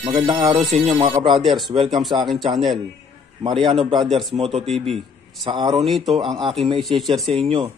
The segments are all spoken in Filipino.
Magandang araw sa inyo mga ka-brothers. Welcome sa aking channel, Mariano Brothers Moto TV. Sa araw nito, ang aking mai-share sa inyo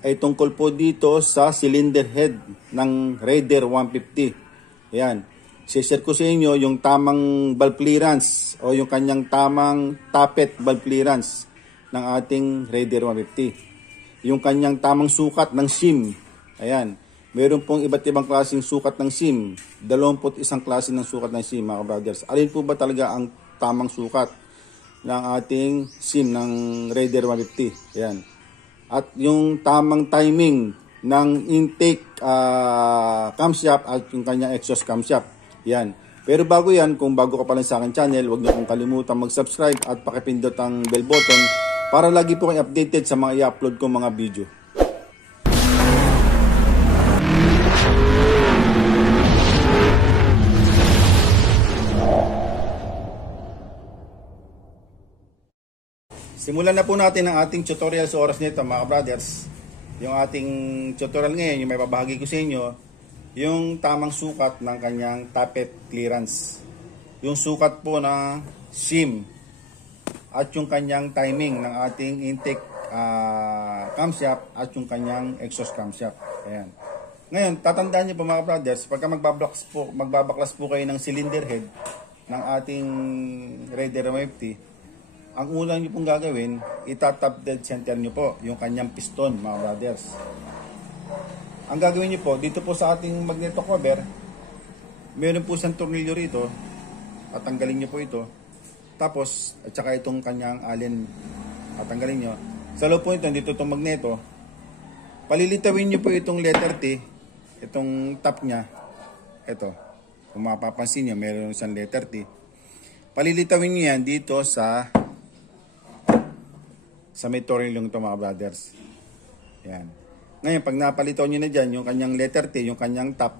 ay tungkol po dito sa cylinder head ng Raider 150. Ayan, share ko sa inyo yung tamang valve clearance o yung kanyang tamang tappet valve clearance ng ating Raider 150. Yung kanyang tamang sukat ng SIM. Ayan. Meron pong iba't ibang klaseng sukat ng SIM. 21 klase ng sukat ng SIM, mga brothers. Alin po ba talaga ang tamang sukat ng ating SIM ng Raider 150? Ayan. At yung tamang timing ng intake camshaft at yung kanyang exhaust camshaft. Ayan. Pero bago yan, kung bago ka pa lang sa akin channel, huwag niyo pong kalimutan mag-subscribe at pakipindot ang bell button para lagi po kayo updated sa mga i-upload kong mga video. Simulan na po natin ang ating tutorial sa oras nito, mga brothers. Yung ating tutorial ngayon, yung may babahagi ko sa inyo, yung tamang sukat ng kanyang tappet clearance. Yung sukat po ng SIM at yung kanyang timing ng ating intake camshaft at yung kanyang exhaust camshaft. Ayan. Ngayon, tatandaan niyo po mga brothers, pagka magbabaklas po kayo ng cylinder head ng ating Raider 150, ang unang nyo pong gagawin, itatap dead center nyo po yung kanyang piston, mga brothers. Ang gagawin nyo po, dito po sa ating magneto cover, meron po siyang tornilyo rito. Tatanggalin nyo po ito. Tapos, at saka itong kanyang allen, tatanggalin nyo. Sa loob po ito, dito itong magneto. Palilitawin nyo po itong letter T, itong top nya. Ito, kung mapapansin nyo, meron siyang letter T. Palilitawin nyo yan dito sa may tornilyo ito, mga brothers. Yan. Ngayon, pag napalitaw nyo na dyan, yung kanyang letter T, yung kanyang top,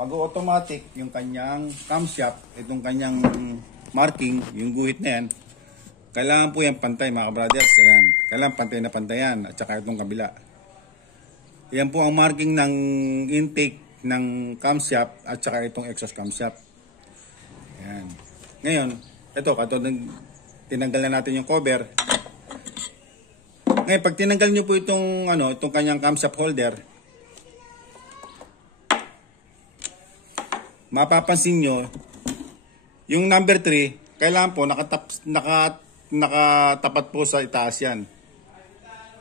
mag-automatic yung kanyang camshaft, itong kanyang marking, yung guhit na yan, kailangan po yan pantay, mga brothers. Ayan. Kailangan pantay na pantayan, at saka itong kabila. Yan po ang marking ng intake ng camshaft, at saka itong exhaust camshaft. Ayan. Ngayon, ito, katulad tinanggal na natin yung cover. Ngayon, pag tinanggal nyo po itong kanyang camshaft holder, mapapansin nyo, yung number 3, kailangan po nakatapat po sa itaas yan.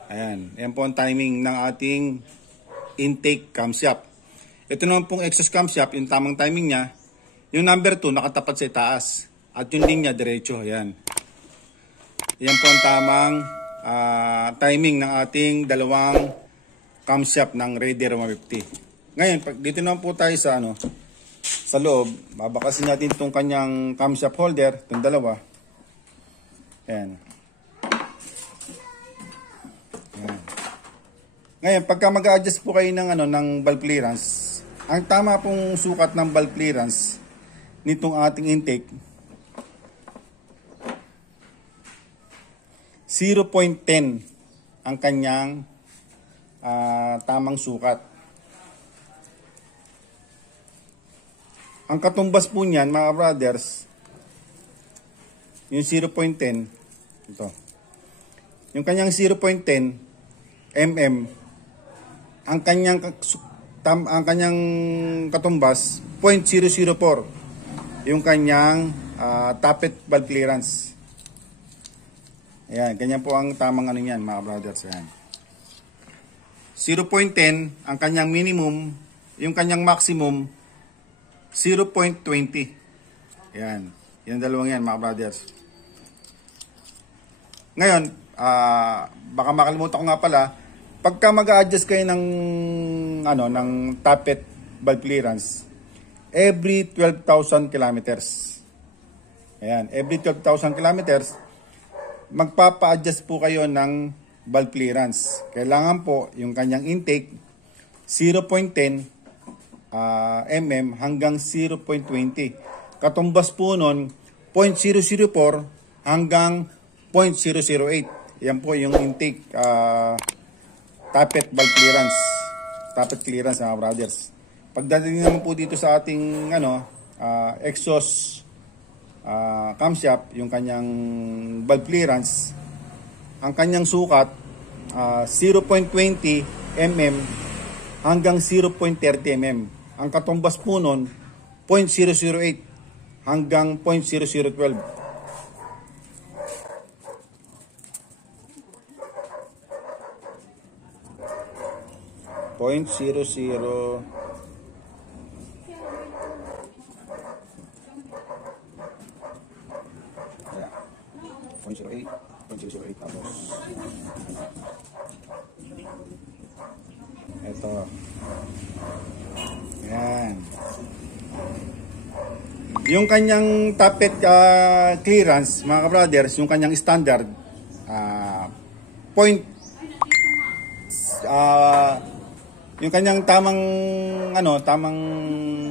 Ayan. Ayan po ang timing ng ating intake camshaft. Ito naman pong exhaust camshaft, yung tamang timing niya, yung number 2, nakatapat sa itaas. At yung linya, diretso. Ayan. Yan po ang tamang timing ng ating dalawang camshaft ng Raider 150. Ngayon, dito naman po tayo sa loob, babakasin natin itong kanyang camshaft holder, itong dalawa. Ayan. Ayan. Ngayon, pagka mag-a-adjust po kayo ng valve clearance, ang tama pong sukat ng valve clearance nitong ating intake, 0.10 ang kanyang tamang sukat. Ang katumbas po niyan, mga brothers, yung 0.10, ito. Yung kanyang 0.10 mm, ang kanyang katumbas 0.004 yung kanyang tappet valve clearance. Ayan, ganyan po ang tamang niyan, mga brothers. Ayan. 0.10 ang kanyang minimum, yung kanyang maximum 0.20. Ayan. Yan dalawang yan, mga brothers. Ngayon, baka makalimutan ko nga pala, pagka mag-a-adjust kayo ng tappet valve clearance, every 12,000 kilometers. Ayan, every 12,000 kilometers, magpapa-adjust po kayo ng valve clearance. Kailangan po yung kanyang intake 0.10 mm hanggang 0.20. Katumbas po nun 0.004 hanggang 0.008. Yan po yung intake tappet valve clearance. Tappet clearance, mga brothers. Pagdating naman po dito sa ating exhaust camshaft, yung kanyang valve clearance, ang kanyang sukat 0.20 mm hanggang 0.30 mm. Ang katumbas po nun 0.008 hanggang 0.0012. Point 00 0.08 tapos ito, yan yung kanyang tappet clearance, mga ka-brothers, yung kanyang standard point yung kanyang tamang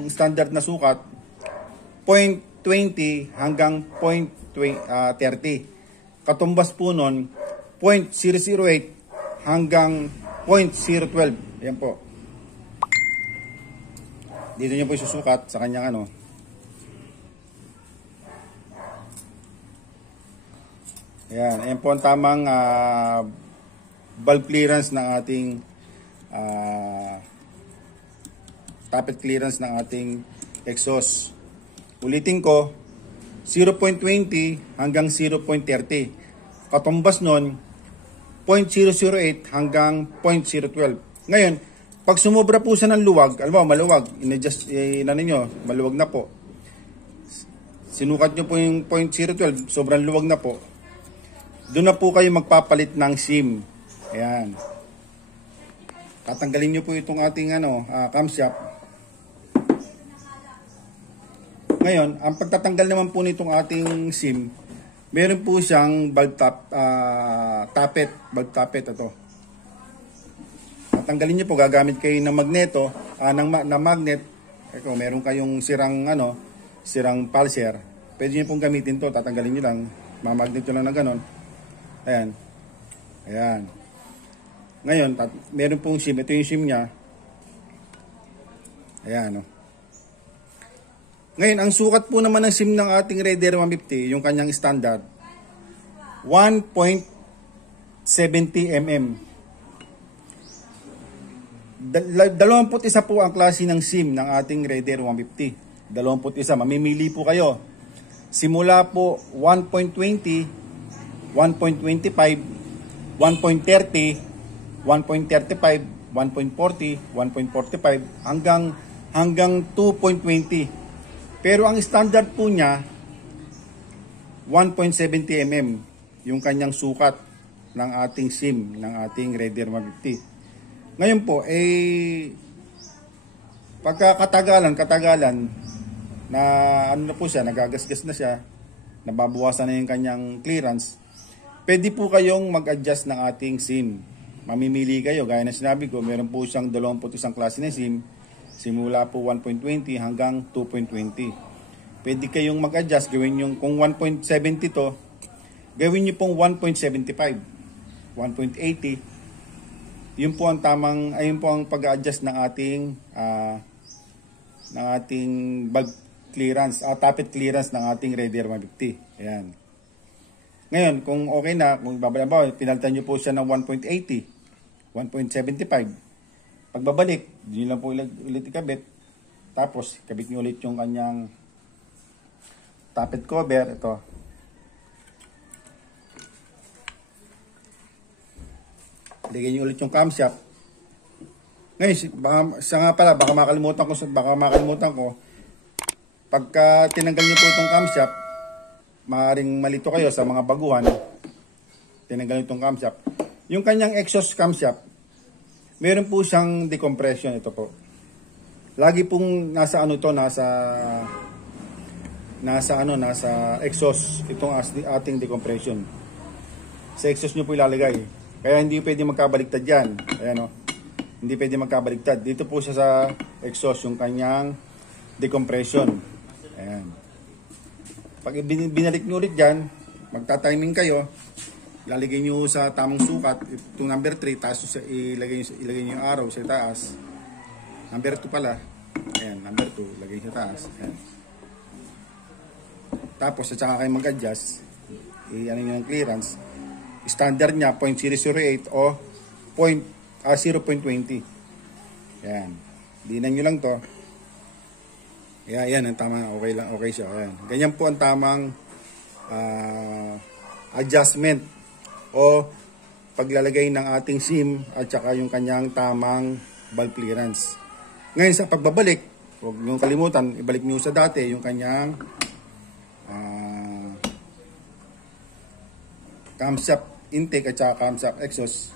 standard na sukat 0.20 hanggang 0.30. Katumbas po nun 0.008 hanggang 0.012. Yan po. Dito niyo po isusukat sa kanyang Ayan po ang tamang valve clearance ng ating tappet clearance ng ating exhaust. Ulitin ko, 0.20 hanggang 0.30. Katumbas nun 0.008 hanggang 0.012. Ngayon, pag sumobra po siya ng luwag, alam mo, maluwag, in-adjust ninyo, maluwag na po. Sinukat nyo po yung 0.012, sobrang luwag na po. Doon na po kayo magpapalit ng SIM. Ayan. Tatanggalin nyo po itong ating camshaft. Ngayon, ang pagtatanggal naman po nitong ating SIM, meron po siyang valve tappet ito. Tatanggalin nyo po, gagamit kayo ng magneto, ng magnet. Ito, meron kayong sirang pulser. Pwede nyo pong gamitin to, tatanggalin nyo lang, mamagnet nyo lang na ganon. Ayan. Ayan. Ngayon, meron pong SIM, ito yung SIM niya. Ayan, Ngayon, ang sukat po naman ng SIM ng ating Raider 150, yung kanyang standard, 1.70 mm. 21 po ang klase ng SIM ng ating Raider 150. 21, mamimili po kayo. Simula po 1.20, 1.25, 1.30, 1.35, 1.40, 1.45 hanggang 2.20. Pero ang standard po niya 1.70 mm yung kanyang sukat ng ating SIM ng ating Raider 150. Ngayon po pagkakatagalan na na po siya, nagagasgas na siya, nababawasan na yung kanyang clearance, pwede po kayong mag-adjust ng ating SIM. Mamimili kayo, gaya na sinabi ko, meron po siyang 21 klase ng SIM. Simula po 1.20 hanggang 2.20. Pwede kayong mag-adjust, gawin yung kung 1.70 to, gawin nyo pong 1.75, 1.80. Yun po ang ayun po ang pag-adjust ng ating valve clearance, tappet clearance ng ating Raider 150. Ayan. Ngayon, kung okay na, kung babayaw, pinalitan nyo po siya ng 1.80, 1.75. Pagbabalik, yun lang po ulit ikabit. Tapos, kabit nyo ulit yung kanyang tappet cover. Ito. Ligyan nyo ulit yung camshaft. Ngayon, baka makalimutan ko, pagka tinanggal nyo po itong camshaft, maaaring malito kayo sa mga baguhan, tinanggal nyo itong camshaft. Yung kanyang exhaust camshaft, meron po siyang decompression, ito po. Lagi pong nasa exhaust itong ating decompression. Sa exhaust nyo po ilalagay. Kaya hindi pwede magkabaliktad yan. Ayan Hindi pwede magkabaliktad. Dito po siya sa exhaust yung kanyang decompression. Ayan. Pag binalik nyo ulit dyan, magta-timing kayo, lalagay nyo sa tamang sukat, itong number 3, tapos ilagay nyo yung arrow sa taas. Number 2 pala. Ayan, number 2, lagay sa taas. Ayan. Tapos at saka kayo mag-adjust, ano yung clearance. Standard niya 0.008 o 0.20. Yan. Dinan nyo lang to. Yan ang tama, okay lang, okay siya. Yan. Ganyan po ang tamang adjustment o paglalagay ng ating SIM at saka yung kanyang tamang valve clearance. Ngayon sa pagbabalik, huwag nyo kalimutan, ibalik nyo sa dati yung kanyang camshaft intake at saka camshaft exhaust.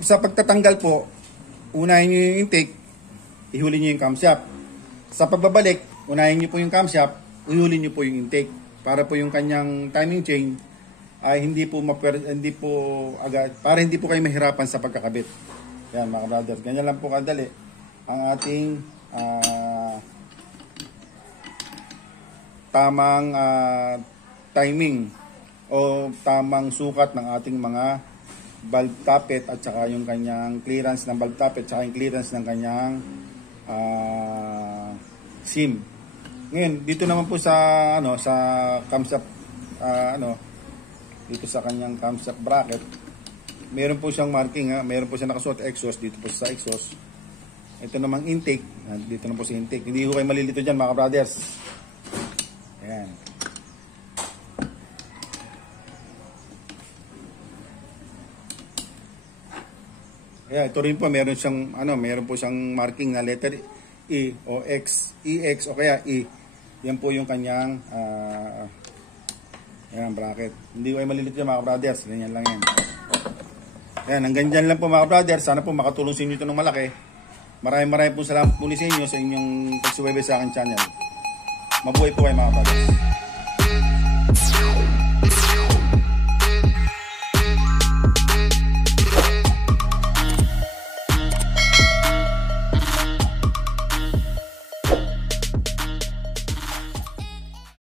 Sa pagtatanggal po, unahin nyo yung intake, ihuli nyo yung camshaft. Sa pagbabalik, unahin nyo po yung camshaft, ihuli nyo po yung intake. Para po yung kanyang timing chain ay hindi po agad, para hindi po kayo mahirapan sa pagkakabit. Yan mga brothers, ganyan lang po kadali ang ating tamang timing o tamang sukat ng ating mga valve tappet at saka yung kanyang clearance ng valve tappet at saka yung clearance ng kanyang SIM. Ngayon, dito naman po sa sa camshaft dito sa kanyang camshaft bracket, meron po siyang marking, meron po siyang nakasuot exhaust dito po sa exhaust. Ito namang intake, dito na po sa intake. Hindi ko kayo malilito diyan mga brothers. Ayan. Yeah, ito rin po meron siyang meron po siyang marking na letter E o X, EX o kaya E. Yan po yung kanyang bracket. Hindi ko ay malilito yan mga brothers. Ganyan lang yan. Yan, hanggang dyan lang po mga brothers. Sana po makatulong sa inyo ito ng malaki. Maraming po salamat muli sa inyo sa inyong pagsubaybay sa akin channel. Mabuhay po kayo mga brothers.